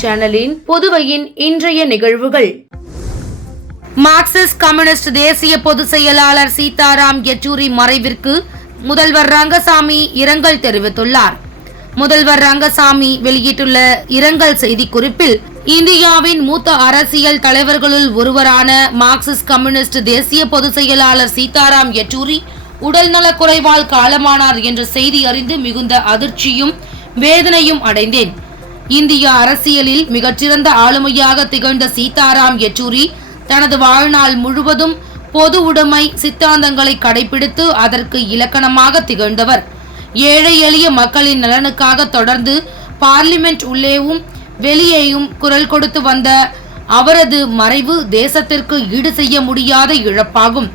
சேனலின் புதுவையின் இன்றைய நிகழ்வுகள். மார்க்சிஸ்ட் கம்யூனிஸ்ட் தேசிய பொதுச் செயலாளர் சீதாராம் யெச்சூரி மறைவிற்கு முதல்வர் ரங்கசாமி இரங்கல் தெரிவித்துள்ளார். முதல்வர் ரங்கசாமி வெளியிட்டுள்ள இரங்கல் செய்திக்குறிப்பில், இந்தியாவின் மூத்த அரசியல் தலைவர்களுள் ஒருவரான மார்க்சிஸ்ட் கம்யூனிஸ்ட் தேசிய பொதுச் செயலாளர் சீதாராம் யெச்சூரி உடல்நலக் குறைவால் காலமானார் என்ற செய்தி அறிந்து மிகுந்த அதிர்ச்சியும் வேதனையும் அடைந்தேன். இந்திய அரசியலில் மிகச்சிறந்த ஆளுமையாக திகழ்ந்த சீதாராம் யெச்சூரி தனது வாழ்நாள் முழுவதும் பொது உடைமை சித்தாந்தங்களை கடைபிடித்து அதற்கு இலக்கணமாக திகழ்ந்தவர். ஏழை எளிய மக்களின் நலனுக்காக தொடர்ந்து பார்லிமெண்ட் உள்ளேயும் வெளியேயும் குரல் கொடுத்து வந்த அவரது மறைவு தேசத்திற்கு ஈடு செய்ய முடியாத இழப்பாகும்.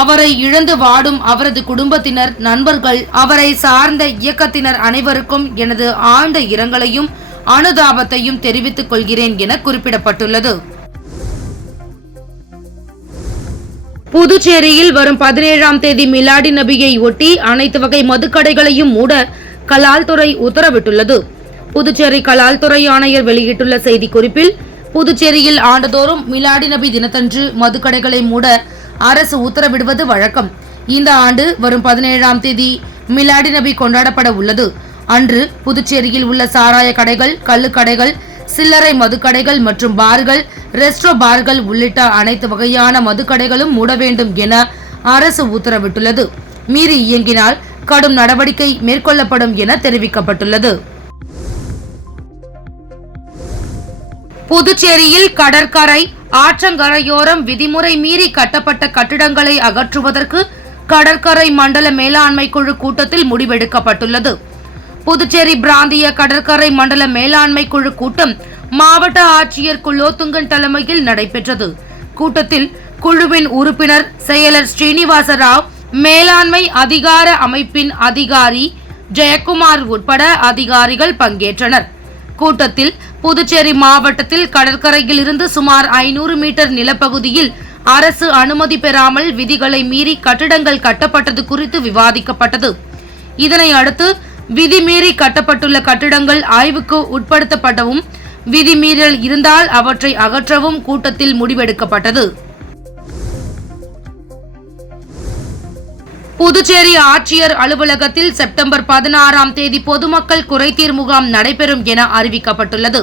அவரை இழந்து வாடும் அவரது குடும்பத்தினர், நண்பர்கள், அவரை சார்ந்த இயக்கத்தினர் அனைவருக்கும் எனது ஆழ்ந்த இரங்கலையும் அனுதாபத்தையும் தெரிவித்துக் கொள்கிறேன் என குறிப்பிடப்பட்டுள்ளது. புதுச்சேரியில் வரும் 17ஆம் தேதி மிலாடி நபியை ஒட்டி அனைத்து வகை மதுக்கடைகளையும் மூட கலால்துறை உத்தரவிட்டுள்ளது. புதுச்சேரி கலால்துறை ஆணையர் வெளியிட்டுள்ள செய்திக்குறிப்பில், புதுச்சேரியில் ஆண்டுதோறும் மிலாடி நபி தினத்தன்று மதுக்கடைகளை மூட அரசு உத்தரவிடுவது வழக்கம். இந்த ஆண்டு வரும் 17ஆம் தேதி மிலாடி நபி கொண்டாடப்பட உள்ளது. அன்று புதுச்சேரியில் உள்ள சாராய கடைகள், கள்ளுக்கடைகள், சில்லறை மதுக்கடைகள் மற்றும் பார்கள், ரெஸ்ட்ரோ பார்கள் உள்ளிட்ட அனைத்து வகையான மதுக்கடைகளும் மூட வேண்டும் என அரசு உத்தரவிட்டுள்ளது. மீறி இயங்கினால் கடும் நடவடிக்கை மேற்கொள்ளப்படும் என தெரிவிக்கப்பட்டுள்ளது. புதுச்சேரியில் கடற்கரை, ஆற்றங்கரையோரம் விதிமுறை மீறி கட்டப்பட்ட கட்டிடங்களை அகற்றுவதற்கு கடற்கரை மண்டல மேலாண்மை குழு கூட்டத்தில் முடிவெடுக்கப்பட்டுள்ளது. புதுச்சேரி பிராந்திய கடற்கரை மண்டல மேலாண்மை குழு கூட்டம் மாவட்ட ஆட்சியர் குலோத்துங்கன் தலைமையில் நடைபெற்றது. கூட்டத்தில் குழுவின் உறுப்பினர் செயலர் ஸ்ரீனிவாச ராவ், மேலாண்மை அதிகார அமைப்பின் அதிகாரி ஜெயக்குமார் உட்பட அதிகாரிகள் பங்கேற்றனர். கூட்டத்தில் புதுச்சேரி மாவட்டத்தில் கடற்கரையில் இருந்து சுமார் 500 மீட்டர் நிலப்பகுதியில் அரசு அனுமதி பெறாமல் விதிகளை மீறி கட்டிடங்கள் கட்டப்பட்டது குறித்து விவாதிக்கப்பட்டது. இதனை அடுத்து விதிமீறி கட்டப்பட்டுள்ள கட்டிடங்கள் ஆய்வுக்கு உட்படுத்தப்படவும், விதிமீறல் இருந்தால் அவற்றை அகற்றவும் கூட்டத்தில் முடிவெடுக்கப்பட்டது. புதுச்சேரி ஆட்சியர் அலுவலகத்தில் செப்டம்பர் 16ஆம் தேதி பொதுமக்கள் குறைதீர் முகாம் நடைபெறும் என அறிவிக்கப்பட்டுள்ளது.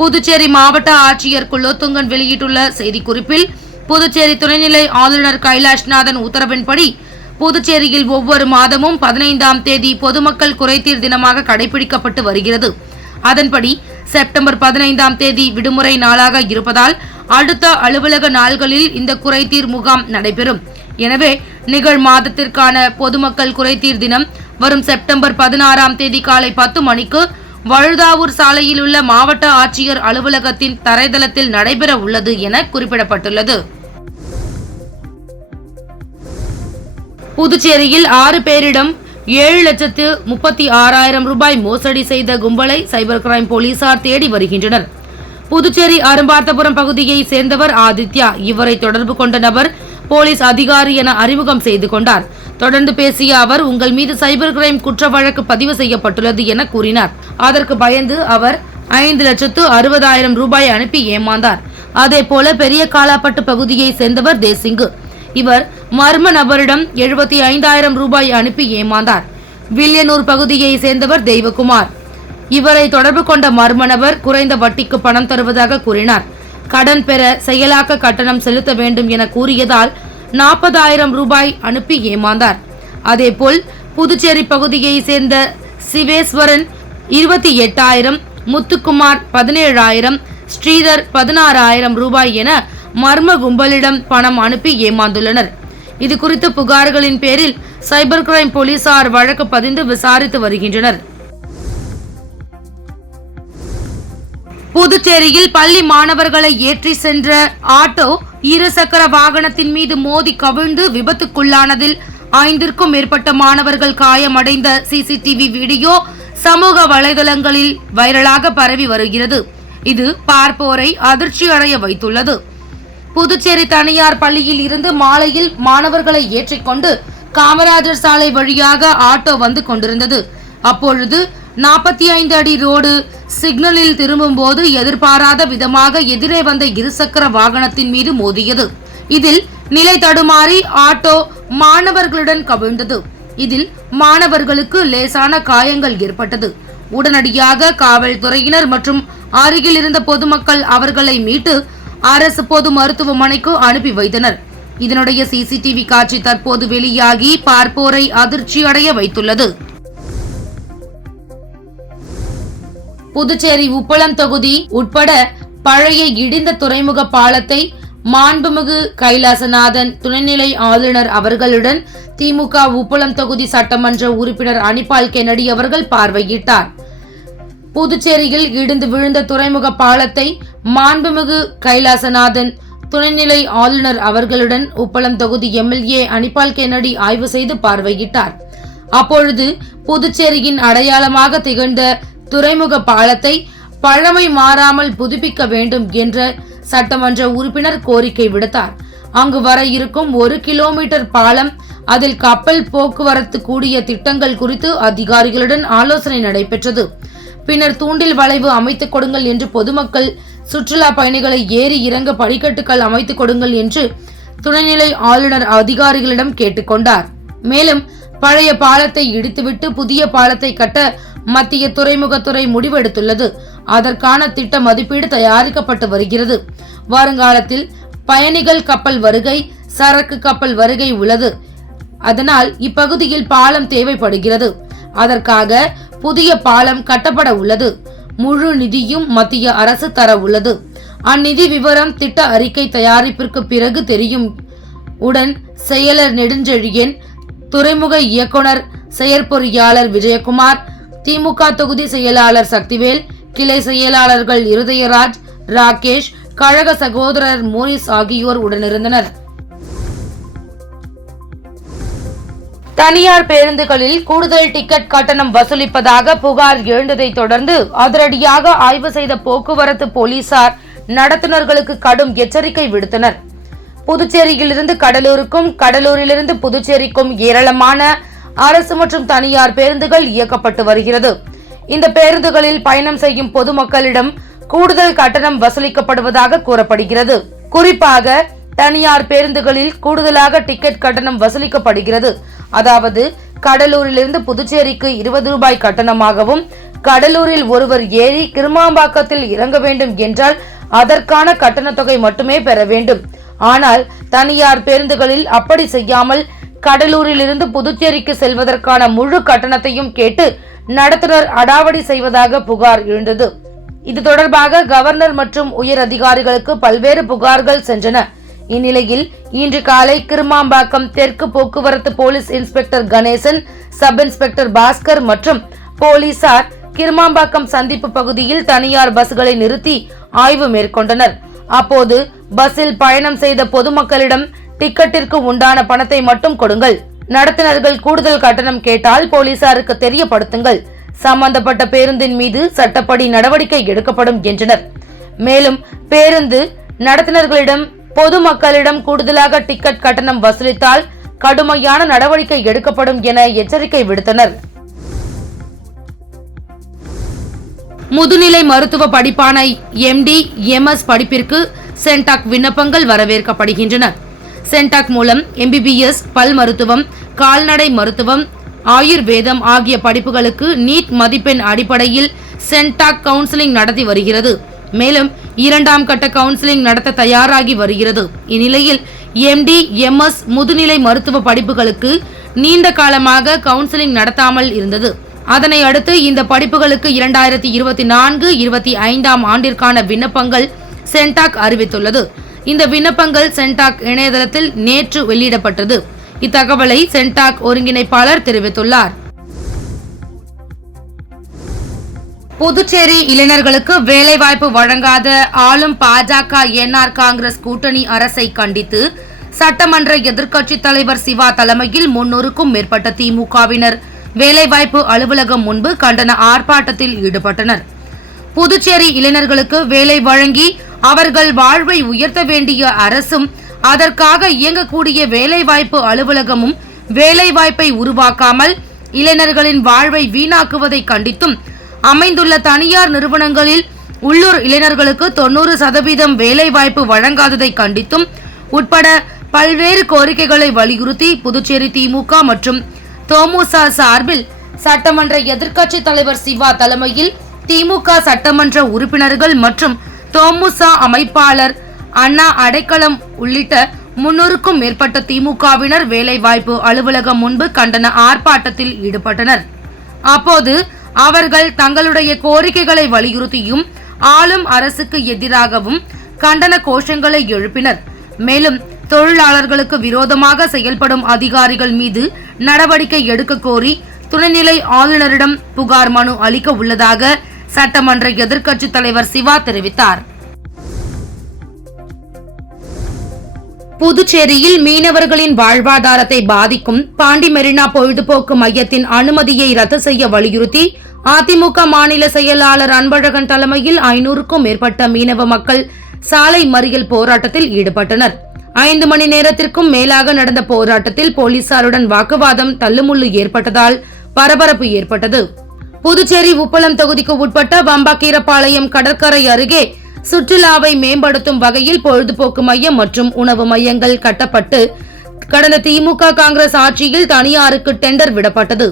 புதுச்சேரி மாவட்ட ஆட்சியர் குலோத்துங்கன் வெளியிட்டுள்ள செய்திக்குறிப்பில், புதுச்சேரி துணைநிலை ஆளுநர் கைலாஷ்நாதன் உத்தரவின்படி புதுச்சேரியில் ஒவ்வொரு மாதமும் 15ஆம் தேதி பொதுமக்கள் குறைதீர் தினமாக கடைபிடிக்கப்பட்டு வருகிறது. அதன்படி செப்டம்பர் 15ஆம் தேதி விடுமுறை நாளாக இருப்பதால் அடுத்த அலுவலக நாள்களில் இந்த குறைதீர் முகாம் நடைபெறும். எனவே நிகழ் மாதத்திற்கான பொதுமக்கள் குறைதீர் தினம் வரும் செப்டம்பர் 16ஆம் தேதி காலை 10 மணிக்கு வழுதாவூர் சாலையில் உள்ள மாவட்ட ஆட்சியர் அலுவலகத்தின் தரைதளத்தில் நடைபெற உள்ளது என குறிப்பிடப்பட்டுள்ளது. புதுச்சேரியில் 6 பேரிடம் 7,36,000 ரூபாய் மோசடி செய்த கும்பலை சைபர் கிரைம் போலீசார் தேடி வருகின்றனர். புதுச்சேரி அரும்பார்த்தபுரம் பகுதியை சேர்ந்தவர் ஆதித்யா. இவரை தொடர்பு கொண்ட நபர் போலீஸ் அதிகாரி என அறிமுகம் செய்து கொண்டார். தொடர்ந்து பேசிய அவர், உங்கள் மீது சைபர் கிரைம் குற்ற வழக்கு பதிவு செய்யப்பட்டுள்ளது என கூறினார். அதற்கு பயந்து அவர் 5,60,000 ரூபாய் அனுப்பி ஏமாந்தார். அதேபோல பெரிய காலாப்பட்டு பகுதியை சேர்ந்தவர் தேசிங்கு. இவர் மர்ம நபரிடம் 75,000 ரூபாய் அனுப்பி ஏமாந்தார். வில்லியனூர் பகுதியை சேர்ந்தவர் தெய்வகுமார். இவரை தொடர்பு கொண்ட மர்ம நபர் குறைந்த வட்டிக்கு பணம் தருவதாக கூறினார். கடன் பெற செயலாக்க கட்டணம் செலுத்த வேண்டும் என கூறியதால் 40,000 ரூபாய் அனுப்பி ஏமாந்தார். அதேபோல் புதுச்சேரி பகுதியை சேர்ந்த சிவேஸ்வரன் 28,000, முத்துக்குமார் 17,000, ஸ்ரீதர் 16,000 ரூபாய் என மர்ம கும்பலிடம் பணம் அனுப்பி ஏமாந்துள்ளனர். இது குறித்து புகார்களின் பேரில் சைபர் கிரைம் போலீசார் வழக்கு பதிந்து விசாரித்து வருகின்றனர். புதுச்சேரியில் பள்ளி மாணவர்களை ஏற்றி சென்ற ஆட்டோ இருசக்கர வாகனத்தின் மீது மோதி கவிழ்ந்து விபத்துக்குள்ளானதில் 5ற்கும் மேற்பட்ட மாணவர்கள் காயமடைந்த சிசிடிவி வீடியோ சமூக வலைதளங்களில் வைரலாக பரவி வருகிறது. இது பார்ப்போரை அதிர்ச்சி அடைய வைத்துள்ளது. புதுச்சேரி தனியார் பள்ளியில் இருந்து மாலையில் மாணவர்களை ஏற்றிக்கொண்டு காமராஜர் சாலை வழியாக ஆட்டோ வந்து கொண்டிருந்தது. அப்பொழுது 45 அடி ரோடு சிக்னலில் திரும்பும் போது எதிர்பாராத விதமாக எதிரே வந்த இருசக்கர வாகனத்தின் மீது மோதியது. இதில் நிலை தடுமாறி ஆட்டோ மாணவர்களுடன் கவிழ்ந்தது. இதில் மாணவர்களுக்கு லேசான காயங்கள் ஏற்பட்டது. உடனடியாக காவல்துறையினர் மற்றும் அருகில் இருந்த பொதுமக்கள் அவர்களை மீட்டு அரசு பொது மருத்துவமனைக்கு அனுப்பி வைத்தனர். இதனுடைய சிசிடிவி காட்சி தற்போது வெளியாகி பார்ப்போரை அதிர்ச்சி அடைய வைத்துள்ளது. புதுச்சேரி உப்பளம் தொகுதி உட்பட பழைய இடிந்த துறைமுக பாலத்தை மாண்புமிகு கைலாசநாதன் துணைநிலை ஆளுநர் அவர்களுடன் திமுக உப்பளம் தொகுதி சட்டமன்ற உறுப்பினர் அனிபால் கென்னடி அவர்கள் பார்வையிட்டார். புதுச்சேரியில் இடிந்து விழுந்த துறைமுக பாலத்தை மாண்புமிகு கைலாசநாதன் துணைநிலை ஆளுநர் அவர்களுடன் உப்பளம் தொகுதி எம்எல்ஏ அனிபால் கென்னடி ஆய்வு செய்து பார்வையிட்டார். அப்பொழுது புதுச்சேரியின் அடையாளமாக திகழ்ந்த துறைமுக பாலத்தை பழமை மாறாமல் புதுப்பிக்க வேண்டும் என்ற சட்டமன்ற உறுப்பினர் கோரிக்கை விடுத்தார். அங்கு வர இருக்கும் 1 கிலோமீட்டர் பாலம், அதில் கப்பல் போக்குவரத்து கூடிய திட்டங்கள் குறித்து அதிகாரிகளுடன் ஆலோசனை நடைபெற்றது. பின்னர் தூண்டில் வளைவு அமைத்துக் கொடுங்கள் என்று பொதுமக்கள், சுற்றுலா பயணிகளை ஏறி இறங்க படிக்கட்டுகள் அமைத்துக் கொடுங்கள் என்று துணைநிலை ஆளுநர் அதிகாரிகளிடம் கேட்டுக்கொண்டார். மேலும் பழைய பாலத்தை இடித்துவிட்டு புதிய பாலத்தை கட்ட மத்திய துறைமுகத்துறை முடிவெடுத்துள்ளது. அதற்கான திட்ட மதிப்பீடு தயாரிக்கப்பட்டு வருகிறது. வருங்காலத்தில் பயணிகள் கப்பல் வருகை, சரக்கு கப்பல் வருகை உள்ளது. அதனால் இப்பகுதியில் பாலம் தேவைப்படுகிறது. அதற்காக புதிய பாலம் கட்டப்பட உள்ளது. முழு நிதியும் மத்திய அரசு தர உள்ளது. அந்நிதி விவரம் திட்ட அறிக்கை தயாரிப்பிற்கு பிறகு தெரியும். உடன் செயலர் நெடுஞ்செழியன், துறைமுக இயக்குனர் செயற்பொறியாளர் விஜயகுமார், திமுக தொகுதி செயலாளர் சக்திவேல், கிளை செயலாளர்கள் இருதயராஜ், ராகேஷ், கழக சகோதரர் மோனிஸ் ஆகியோர் உடனிருந்தனர். தனியார் பேருந்துகளில் கூடுதல் டிக்கெட் கட்டணம் வசூலிப்பதாக புகார் எழுந்ததை தொடர்ந்து அதிரடியாக ஆய்வு செய்த போக்குவரத்து போலீசார் நடத்துனர்களுக்கு கடும் எச்சரிக்கை விடுத்தனர். புதுச்சேரியிலிருந்து கடலூருக்கும், கடலூரிலிருந்து புதுச்சேரிக்கும் ஏராளமான அரசு மற்றும் தனியார் பேருந்துகள் இயக்கப்பட்டு வருகிறது. இந்த பேருந்துகளில் பயணம் செய்யும் பொதுமக்களிடம் கூடுதல் கட்டணம் வசூலிக்கப்படுவதாக கூறப்படுகிறது. குறிப்பாக தனியார் பேருந்துகளில் கூடுதலாக டிக்கெட் கட்டணம் வசூலிக்கப்படுகிறது. அதாவது கடலூரிலிருந்து புதுச்சேரிக்கு 20 ரூபாய் கட்டணமாகவும், கடலூரில் ஒருவர் ஏறி கிருமாம்பாக்கத்தில் இறங்க வேண்டும் என்றால் அதற்கான கட்டண தொகை மட்டுமே பெற வேண்டும். ஆனால் தனியார் பேருந்துகளில் அப்படி செய்யாமல் கடலூரிலிருந்து புதுச்சேரிக்கு செல்வதற்கான முழு கட்டணத்தையும் கேட்டு நடத்துனர் அடாவடி செய்வதாக புகார் எழுந்தது. இது தொடர்பாக கவர்னர் மற்றும் உயர் அதிகாரிகளுக்கு பல்வேறு புகார்கள் சென்றன. இந்நிலையில் இன்று காலை கிருமாம்பாக்கம் தெற்கு போக்குவரத்து police inspector Ganesan, sub inspector Bhaskar மற்றும் போலீசார் கிருமாம்பாக்கம் சந்திப்பு பகுதியில் தனியார் பஸ்களை நிறுத்தி ஆய்வு மேற்கொண்டனர். அப்போது பஸ்ஸில் பயணம் செய்த பொதுமக்களிடம் டிக்கெட்டிற்கு உண்டான பணத்தை மட்டும் கொடுங்கள், நடத்துனர்கள் கூடுதல் கட்டணம் கேட்டால் போலீசாருக்கு தெரியப்படுத்துங்கள், சம்பந்தப்பட்ட பேருந்தின் மீது சட்டப்படி நடவடிக்கை எடுக்கப்படும் என்றனர். மேலும் பேருந்து நடத்துனர்களிடம் பொதுமக்களிடம் கூடுதலாக டிக்கெட் கட்டணம் வசூலித்தால் கடுமையான நடவடிக்கை எடுக்கப்படும் என எச்சரிக்கை விடுத்தனர். முதுநிலை மருத்துவ படிப்பான MD, MS படிப்பிற்கு சென்டாக் விண்ணப்பங்கள் வரவேற்கப்படுகின்றன. சென்டாக் மூலம் MBBS, பல் மருத்துவம், கால்நடை மருத்துவம், ஆயுர்வேதம் ஆகிய படிப்புகளுக்கு நீட் மதிப்பெண் அடிப்படையில் சென்டாக் கவுன்சிலிங் நடத்தி வருகிறது. மேலும் 2ஆம் கட்ட கவுன்சிலிங் நடத்த தயாராகி வருகிறது. இந்நிலையில் MD, MS முதுநிலை மருத்துவ படிப்புகளுக்கு நீண்ட காலமாக கவுன்சிலிங் நடத்தாமல் இருந்தது. அதனை அடுத்து இந்த படிப்புகளுக்கு 2024-25ஆம் ஆண்டிற்கான விண்ணப்பங்கள் சென்டாக் அறிவித்துள்ளது. இந்த விண்ணப்பங்கள் சென்டாக் இணையதளத்தில் நேற்று வெளியிடப்பட்டது. இத்தகவலை சென்டாக் ஒருங்கிணைப்பாளர் தெரிவித்துள்ளார். புதுச்சேரி இளைஞர்களுக்கு வேலைவாய்ப்பு வழங்காத ஆளும் பாஜக NR காங்கிரஸ் கூட்டணி அரசை கண்டித்து சட்டமன்ற எதிர்க்கட்சித் தலைவர் சிவா தலைமையில் 300க்கும் மேற்பட்ட திமுகவினர் வேலைவாய்ப்பு அலுவலகம் முன்பு கண்டன ஆர்ப்பாட்டத்தில் ஈடுபட்டனர். புதுச்சேரி இளைஞர்களுக்கு வேலை வழங்கி அவர்கள் வாழ்வை உயர்த்த வேண்டிய அரசும், அதற்காக இயங்கக்கூடிய வேலைவாய்ப்பு அலுவலகமும் வேலைவாய்ப்பை உருவாக்காமல் இளைஞர்களின் வாழ்வை வீணாக்குவதை கண்டித்தும், அமைந்துள்ள தனியார் நிறுவனங்களில் உள்ளூர் இளைஞர்களுக்கு 90% வேலைவாய்ப்பு வழங்காததை கண்டித்தும் உட்பட பல்வேறு கோரிக்கைகளை வலியுறுத்தி புதுச்சேரி திமுக மற்றும் தோமுச சார்பில் சட்டமன்ற எதிர்க்கட்சி தலைவர் சிவா தலைமையில் திமுக சட்டமன்ற உறுப்பினர்கள் மற்றும் தோமுச அமைப்பாளர் அண்ணா அடைக்கலம் உள்ளிட்ட 300க்கும் மேற்பட்ட திமுகவினர் வேலைவாய்ப்பு அலுவலகம் முன்பு கண்டன ஆர்ப்பாட்டத்தில் ஈடுபட்டனர். அப்போது அவர்கள் தங்களுடைய கோரிக்கைகளை வலியுறுத்தியும் ஆளும் அரசுக்கு எதிராகவும் கண்டன கோஷங்களை எழுப்பினர். மேலும் தொழிலாளர்களுக்கு விரோதமாக செயல்படும் அதிகாரிகள் மீது நடவடிக்கை எடுக்க கோரி துணைநிலை ஆளுநரிடம் புகார் மனு அளிக்க உள்ளதாக சட்டமன்ற எதிர்க்கட்சி தலைவர் சிவா தெரிவித்தார். புதுச்சேரியில் மீனவர்களின் வாழ்வாதாரத்தை பாதிக்கும் பாண்டி மெரினா பொழுதுபோக்கு மையத்தின் அனுமதியை ரத்து செய்ய வலியுறுத்தி அதிமுக மாநில செயலாளர் அன்பழகன் தலைமையில் 500க்கும் மேற்பட்ட மீனவ மக்கள் சாலை மறியல் போராட்டத்தில் ஈடுபட்டனர். 5 மணி நேரத்திற்கும் மேலாக நடந்த போராட்டத்தில் போலீசாருடன் வாக்குவாதம், தள்ளுமுள்ளு ஏற்பட்டதால் பரபரப்பு ஏற்பட்டது. புதுச்சேரி உப்பளம் தொகுதிக்கு உட்பட்ட வம்பாக்கீரப்பாளையம் கடற்கரை அருகே சுற்றுலாவை மேம்படுத்தும் வகையில் பொழுதுபோக்கு மையம் மற்றும் உணவு மையங்கள் கட்டப்பட்டு கடந்த திமுக காங்கிரஸ் ஆட்சியில் தனியாருக்கு டெண்டர் விடப்பட்டது.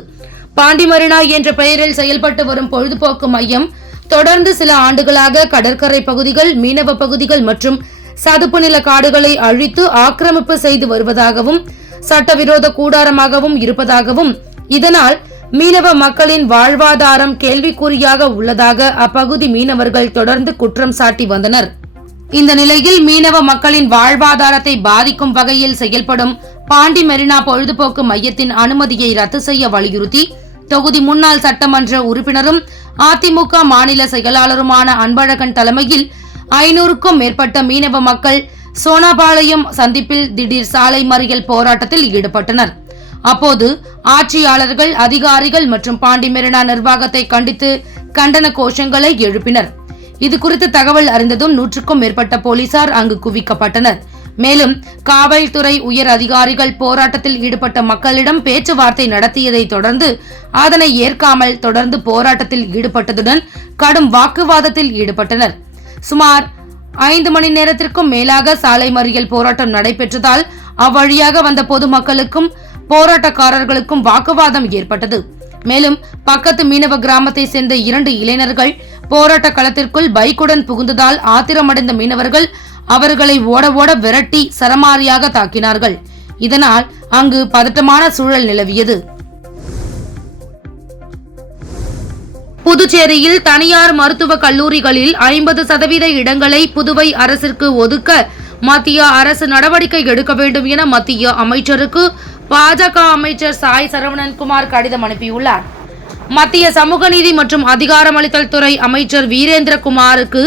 பாண்டி மெரினா என்ற பெயரில் செயல்பட்டு வரும் பொழுதுபோக்கு மையம் தொடர்ந்து சில ஆண்டுகளாக கடற்கரை பகுதிகள், மீனவ பகுதிகள் மற்றும் சதுப்பு நில காடுகளை அழித்து ஆக்கிரமிப்பு செய்து வருவதாகவும் சட்டவிரோத கூடாரமாகவும் இருப்பதாகவும் இதனால் மீனவ மக்களின் வாழ்வாதாரம் கேள்விக்குறியாக உள்ளதாக அப்பகுதி மீனவர்கள் தொடர்ந்து குற்றம் சாட்டி வந்தனர். இந்த நிலையில் மீனவ மக்களின் வாழ்வாதாரத்தை பாதிக்கும் வகையில் செயல்படும் பாண்டி மெரினா பொழுதுபோக்கு மையத்தின் அனுமதியை ரத்து செய்ய வலியுறுத்தி தொகுதி முன்னாள் சட்டமன்ற உறுப்பினரும் அதிமுக மாநில செயலாளருமான அன்பழகன் தலைமையில் 500க்கும் மேற்பட்ட மீனவ மக்கள் சோனாபாளையம் சந்திப்பில் திடீர் சாலை மறியல் போராட்டத்தில் ஈடுபட்டனர். அப்போது ஆட்சியாளர்கள், அதிகாரிகள் மற்றும் பாண்டி மெரினா நிர்வாகத்தை கண்டித்து கண்டன கோஷங்களை எழுப்பினர். இது குறித்து தகவல் அறிந்ததும் 100க்கும் மேற்பட்ட போலீசார் அங்கு குவிக்கப்பட்டனர். மேலும் காவல்துறை உயர் அதிகாரிகள் போராட்டத்தில் ஈடுபட்ட மக்களிடம் பேச்சுவார்த்தை நடத்தியதை தொடர்ந்து அதனை ஏற்காமல் தொடர்ந்து போராட்டத்தில் ஈடுபட்டதுடன் கடும் வாக்குவாதத்தில் ஈடுபட்டனர். சுமார் 5 மணி நேரத்திற்கும் மேலாக சாலை மறியல் போராட்டம் நடைபெற்றதால் அவ்வழியாக வந்த பொதுமக்களுக்கும் போராட்டக்காரர்களுக்கும் வாக்குவாதம் ஏற்பட்டது. மேலும் பக்கத்து மீனவ கிராமத்தை சேர்ந்த 2 இளைஞர்கள் போராட்ட களத்திற்குள் பைக்குடன் புகுந்ததால் ஆத்திரமடைந்த மீனவர்கள் அவர்களை ஓட ஓட விரட்டி சரமாரியாக தாக்கினார்கள். இதனால் அங்கு பதட்டமான சூழல் நிலவியது. புதுச்சேரியில் தனியார் மருத்துவக் கல்லூரிகளில் 50% இடங்களை புதுவை அரசிற்கு ஒதுக்க மத்திய அரசு நடவடிக்கை எடுக்க வேண்டும் என மத்திய அமைச்சருக்கு பாஜக அமைச்சர் சாய் சரவணன்குமார் கடிதம் அனுப்பியுள்ளார். மத்திய சமூக நீதி மற்றும் அதிகாரமளித்தல் துறை அமைச்சர் வீரேந்திரகுமாருக்கு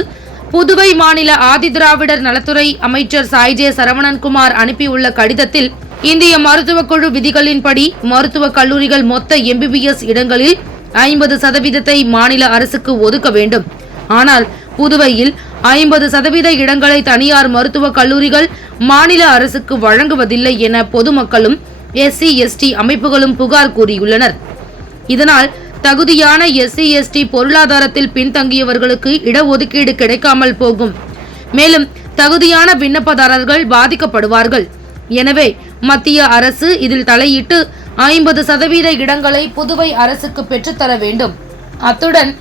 புதுவை மாநில ஆதிதிராவிடர் நலத்துறை அமைச்சர் சாய் ஜே சரவணன்குமார் அனுப்பியுள்ள கடிதத்தில் இந்திய மருத்துவக் குழு விதிகளின்படி மருத்துவக் கல்லூரிகள் மொத்த MBBS இடங்களில் 50% மாநில அரசுக்கு ஒதுக்க வேண்டும். ஆனால் புதுவையில் 50% இடங்களை தனியார் மருத்துவக் கல்லூரிகள் மாநில அரசுக்கு வழங்குவதில்லை என பொதுமக்களும் SC/ST அமைப்புகளும் புகார் கூறியுள்ளனர். இதனால் தகுதியான SC/ST பொருளாதாரத்தில் பின்தங்கியவர்களுக்கு இடஒதுக்கீடு கிடைக்காமல் போகும். மேலும் தகுதியான விண்ணப்பதாரர்கள் பாதிக்கப்படுவார்கள். எனவே மத்திய அரசு இதில் தலையிட்டு 50% இடங்களை புதுவை அரசுக்கு பெற்றுத்தர வேண்டும். அத்துடன்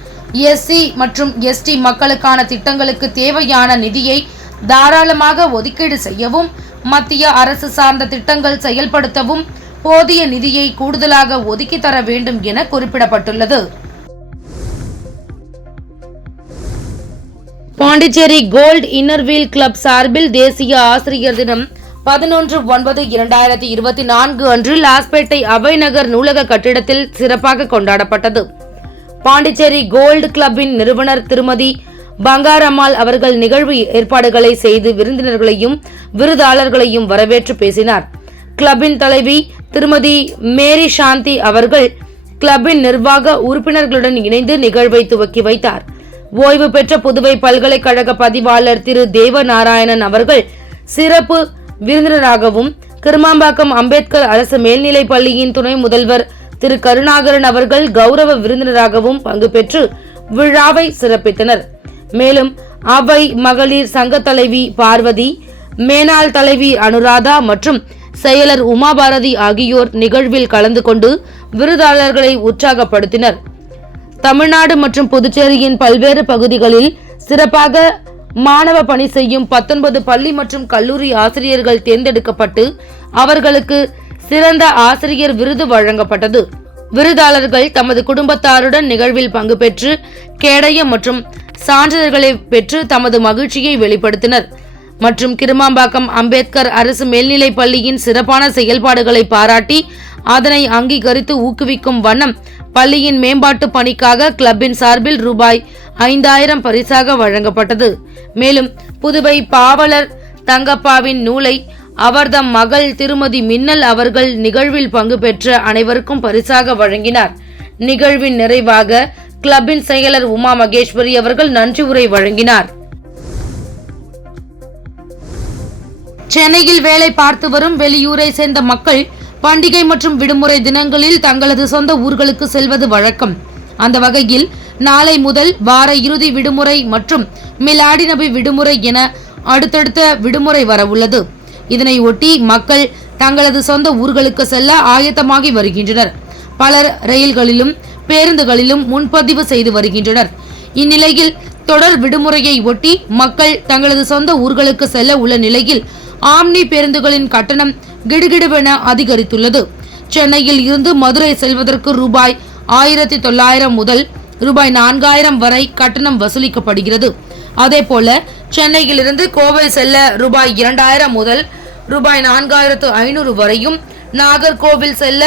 SC மற்றும் ST மக்களுக்கான திட்டங்களுக்கு தேவையான நிதியை தாராளமாக ஒதுக்கீடு செய்யவும், மத்திய அரசு சார்ந்த திட்டங்கள் செயல்படுத்தவும் போதிய நிதியை கூடுதலாக ஒதுக்கி தர வேண்டும் என குறிப்பிடப்பட்டுள்ளது. பாண்டிச்சேரி கோல்ட் இன்னர்வீல் கிளப் சார்பில் தேசிய ஆசிரியர் தினம் 11/9/2024 அன்று லாஸ்பேட்டை அவைநகர் நூலக கட்டிடத்தில் சிறப்பாக கொண்டாடப்பட்டது. பாண்டிச்சேரி கோல்டு கிளப்பின் நிறுவனர் திருமதி பங்காரம்மாள் அவர்கள் நிகழ்வு ஏற்பாடுகளை செய்து விருந்தினர்களையும் விருதாளர்களையும் வரவேற்று பேசினார். கிளப்பின் தலைவி திருமதி மேரி சாந்தி அவர்கள் கிளப்பின் நிர்வாக உறுப்பினர்களுடன் இணைந்து நிகழ்வை துவக்கி வைத்தார். ஓய்வு பெற்ற புதுவை பல்கலைக்கழக பதிவாளர் திரு தேவநாராயணன் அவர்கள் சிறப்பு விருந்தினராகவும், கிருமாம்பாக்கம் அம்பேத்கர் அரசு மேல்நிலைப் பள்ளியின் துணை முதல்வர் திரு கருணாகரன் அவர்கள் கௌரவ விருந்தினராகவும் பங்கு பெற்று விழாவை சிறப்பித்தனர். மேலும் அவை மகளிர் சங்க தலைவி பார்வதி, மேனாள் தலைவி அனுராதா மற்றும் செயலர் உமாபாரதி ஆகியோர் நிகழ்வில் கலந்து கொண்டு விருதாளர்களை உற்சாகப்படுத்தினர். தமிழ்நாடு மற்றும் புதுச்சேரியின் பல்வேறு பகுதிகளில் சிறப்பாக மாணவ பணி செய்யும் 19 பள்ளி மற்றும் கல்லூரி ஆசிரியர்கள் தேர்ந்தெடுக்கப்பட்டு அவர்களுக்கு சிறந்த ஆசிரியர் விருது வழங்கப்பட்டது. விருதாளர்கள் தமது குடும்பத்தாருடன் நிகழ்வில் பங்கு பெற்று கேடயம் மற்றும் சான்றிதழ்களை பெற்று தமது மகிழ்ச்சியை வெளிப்படுத்தினர். மற்றும் கிருமாம்பாக்கம் அம்பேத்கர் அரசு மேல்நிலைப் பள்ளியின் சிறப்பான செயல்பாடுகளை பாராட்டி அதனை அங்கீகரித்து ஊக்குவிக்கும் வண்ணம் பள்ளியின் மேம்பாட்டு பணிக்காக கிளப்பின் சார்பில் ரூபாய் 5000 பரிசாக வழங்கப்பட்டது. மேலும் புதுவை பாவலர் தங்கப்பாவின் நூலை அவர்தம் மகள் திருமதி மின்னல் அவர்கள் நிகழ்வில் பங்கு பெற்ற அனைவருக்கும் பரிசாக வழங்கினார். நிகழ்வின் நிறைவாக கிளப்பின் செயலர் உமா மகேஸ்வரி அவர்கள் நன்றி உரை வழங்கினார். சென்னையில் வேலை பார்த்து வரும் வெளியூரை சேர்ந்த மக்கள் பண்டிகை மற்றும் விடுமுறை தினங்களில் தங்களது சொந்த ஊர்களுக்கு செல்வது வழக்கம். அந்த வகையில் நாளை முதல் வார இறுதி விடுமுறை மற்றும் மிலாடி நபி விடுமுறை என அடுத்தடுத்த விடுமுறை வரவுள்ளது. இதனை ஒட்டி மக்கள் தங்களது சொந்த ஊர்களுக்கு செல்ல ஆயத்தமாகி வருகின்றனர். பலர் ரயில்களிலும் பேருந்துகளிலும் முன்பதிவு செய்து வருகின்றனர். இந்நிலையில் தொடர் விடுமுறையை ஒட்டி மக்கள் தங்களது சொந்த ஊர்களுக்கு செல்ல உள்ள நிலையில் ஆம்னி பேருந்துகளின் கட்டணம் கிடுகிடுவென அதிகரித்துள்ளது. சென்னையில் இருந்து மதுரை செல்வதற்கு ரூபாய் 1900 முதல் ரூபாய் 4000 வரை கட்டணம் வசூலிக்கப்படுகிறது. அதேபோல சென்னையிலிருந்து கோவை செல்ல ரூபாய் 2000 முதல் ரூபாய் 4500 வரையும், நாகர்கோவில் செல்ல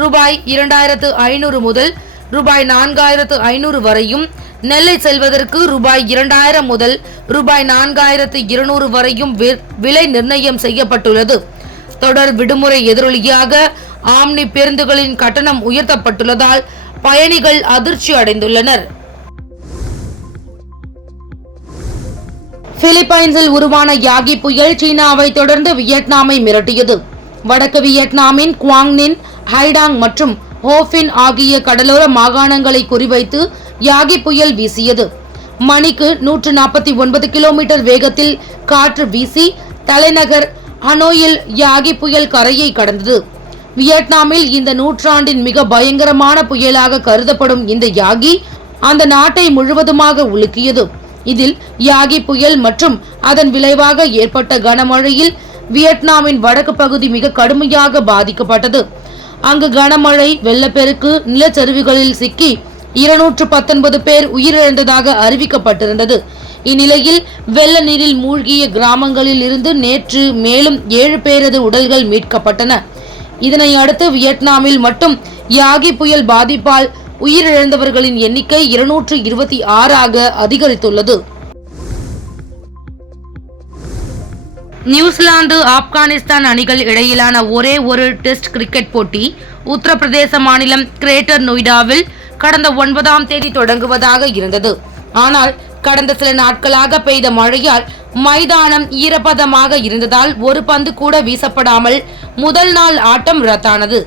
ரூபாய் 2500 முதல் ரூபாய் 4500 வரையும், நெல்லை செல்வதற்கு ரூபாய் 2000 முதல் ரூபாய் 4200 வரையும் விலை நிர்ணயம் செய்யப்பட்டுள்ளது. தொடர் விடுமுறை எதிரொலியாக ஆம்னி பேருந்துகளின் கட்டணம் உயர்த்தப்பட்டுள்ளதால் பயணிகள் அதிர்ச்சி அடைந்துள்ளனர். பிலிப்பைன்ஸில் உருவான யாகி புயல் சீனாவை தொடர்ந்து வியட்நாமை மிரட்டியது. வடக்கு வியட்நாமின் குவாங்னின், ஹைடாங் மற்றும் ஹோஃபின் ஆகிய கடலோர மாகாணங்களை குறிவைத்து யாகி புயல் வீசியது. மணிக்கு 149 கிலோமீட்டர் வேகத்தில் காற்று வீசி தலைநகர் ஹனோயில் யாகி புயல் கரையை கடந்தது. வியட்நாமில் இந்த நூற்றாண்டின் மிக பயங்கரமான புயலாக கருதப்படும் இந்த யாகி அந்த நாட்டை முழுவதுமாக உலுக்கியது. இதில் யாகி புயல் மற்றும் அதன் விளைவாக ஏற்பட்ட கனமழையில் வியட்நாமின் வடக்கு பகுதி மிக கடுமையாக பாதிக்கப்பட்டது. அங்கு கனமழை, வெள்ளப்பெருக்கு, நிலச்சரிவுகளில் சிக்கி 219 பேர் உயிரிழந்ததாக அறிவிக்கப்பட்டிருந்தது. இந்நிலையில் வெள்ள நீரில் மூழ்கிய கிராமங்களில் இருந்து நேற்று மேலும் 7 பேரது உடல்கள் மீட்கப்பட்டன. இதனை அடுத்து வியட்நாமில் மட்டும் யாகி புயல் பாதிப்பால் உயிரிழந்தவர்களின் எண்ணிக்கை 226 அதிகரித்துள்ளது. நியூசிலாந்து, ஆப்கானிஸ்தான் அணிகள் இடையிலான ஒரே ஒரு டெஸ்ட் கிரிக்கெட் போட்டி உத்தரப்பிரதேச மாநிலம் கிரேட்டர் நொய்டாவில் கடந்த 9ஆம் தேதி தொடங்குவதாக இருந்தது. ஆனால் கடந்த சில நாட்களாக பெய்த மழையால் மைதானம் ஈரப்பதமாக இருந்ததால் ஒரு பந்து கூட வீசப்படாமல் முதல் நாள் ஆட்டம் ரத்தானது.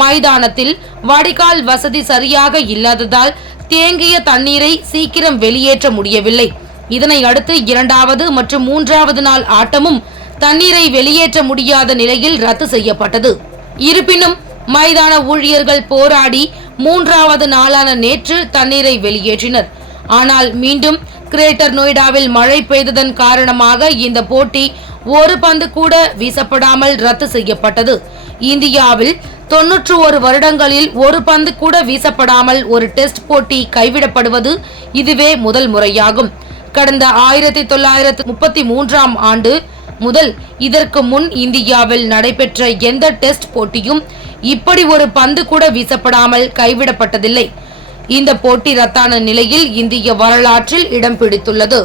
மைதானத்தில் வடிகால் வசதி சரியாக இல்லாததால் தேங்கிய தண்ணீரை சீக்கிரம் வெளியேற்ற முடியவில்லை. இதனை அடுத்து 2வது மற்றும் 3வது நாள் ஆட்டமும் தண்ணீரை வெளியேற்ற முடியாத நிலையில் ரத்து செய்யப்பட்டது. இருப்பினும் மைதான ஊழியர்கள் போராடி 3வது நாளான நேற்று தண்ணீரை வெளியேற்றினர். ஆனால் மீண்டும் கிரேட்டர் நொய்டாவில் மழை பெய்ததன் காரணமாக இந்த போட்டி ஒரு பந்து கூட வீசப்படாமல் ரத்து செய்யப்பட்டது. இந்தியாவில் 91 வருடங்களில் ஒரு பந்து கூட வீசப்படாமல் ஒரு டெஸ்ட் போட்டி கைவிடப்படுவது இதுவே முதல் முறையாகும். கடந்த 1933ஆம் ஆண்டு முதல் இதற்கு முன் இந்தியாவில் நடைபெற்ற எந்த டெஸ்ட் போட்டியும் இப்படி ஒரு பந்து கூட வீசப்படாமல் கைவிடப்பட்டதில்லை. இந்த போட்டி ரத்தான நிலையில் இந்திய வரலாற்றில் இடம் பிடித்துள்ளது.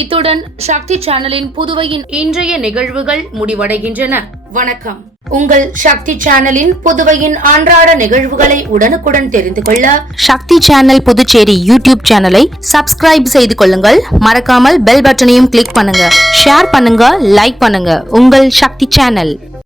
இத்துடன் சக்தி சேனலின் புதுவையின் இன்றைய நிகழ்வுகள் முடிவடைகின்றன. வணக்கம். உங்கள் சக்தி சேனலின் புதுவையின் அன்றாட நிகழ்வுகளை உடனுக்குடன் தெரிந்து கொள்ள சக்தி சேனல் புதுச்சேரி யூடியூப் சேனலை சப்ஸ்கிரைப் செய்து கொள்ளுங்கள். மறக்காமல் பெல் பட்டனையும் கிளிக் பண்ணுங்க, ஷேர் பண்ணுங்க, லைக் பண்ணுங்க. உங்கள் சக்தி சேனல்.